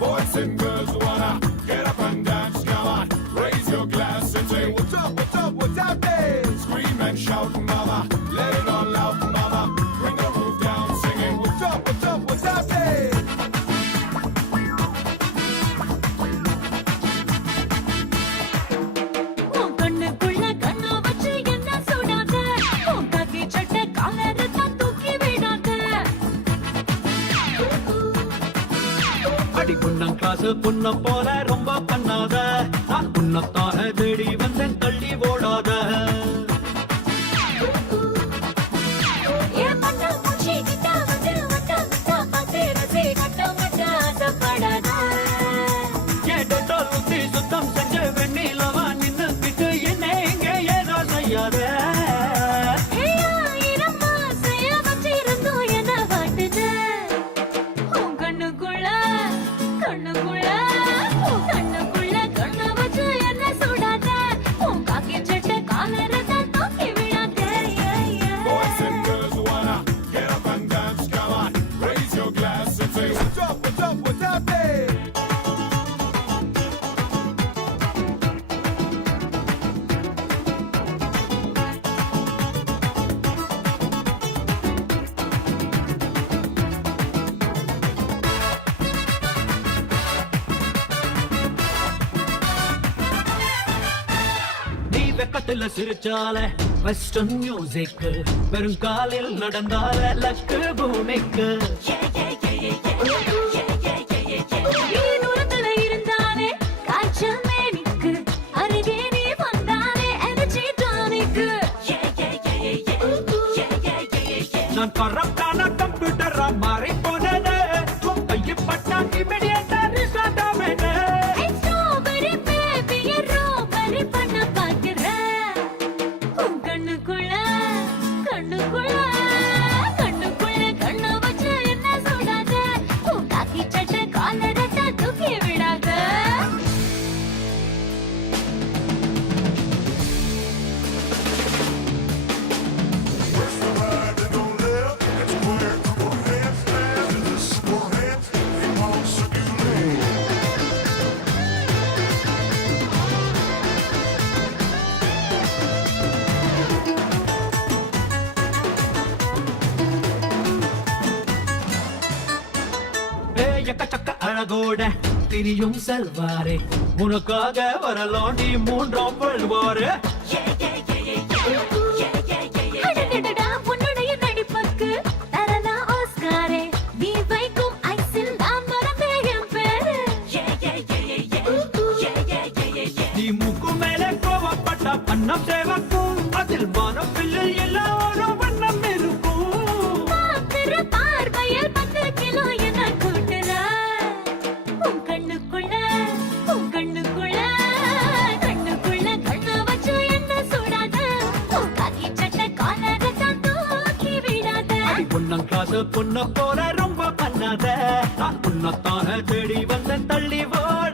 Boys and girls wanna get up and dance, come on. Raise your glass and say, what's up, what's up, what's happening? Scream and shout, mama. Let it all out, mama. Bring the roof down, singing, what's up, what's up, what's happening? அடி புண்ணம் class புண்ண போல ரொம்ப பண்ணாத நான் புண்ணத்தாக தேடி வந்தேன் தள்ளி ஓடாத சுத்தம் செஞ்ச வெண்ணிலவா நின்னுக்கிட்டு என்ன எங்க ஏதோ செய்யாத Boys and girls wanna get up and dance, come on. Raise your glass and say, what's up, what's up, what's happening? நீ வெக்கத்துல சிரிச்சால வெஸ்டர்ன் மியூசிக் பெருங்காலில் நடந்தால லக்கு பூமிக்கு நான் கரப்டான கம்ப்யூட்டரா மாறி போனது கைப்பட்டா இமிடியேட்டா ரிசார்ட் ஆவேனே எக்கச்சக்க அழகோட திரியும் செல்வாரே உனக்காக வரலாம் நீ மூன்றாம் பல்வாரு நடிப்புக்கு தரலா ஆஸ்காரே நீ வைக்கும் ஐசில் தான் மறந்தே என் பேரு நீ மூக்கு மேலே கோவப்பட்ட பண்ணம் சேவக்கும் அதில் வானம் பில்லில் எல்லாரும் வண்ணம் இருக்கும் பார்வையில் 10 கிலோ என கூட்டுற உன் கண்ணுக்குள்ள கண்ணு வச்சு என்ன சுடாத உன் காக்கி சட்டை காலரை தான் தூக்கி விடாத பொண்ணம் காசு பொண்ண போல ரொம்ப பண்ணாத நான் பொண்ணத்தாக தேடி வந்த தள்ளி ஓட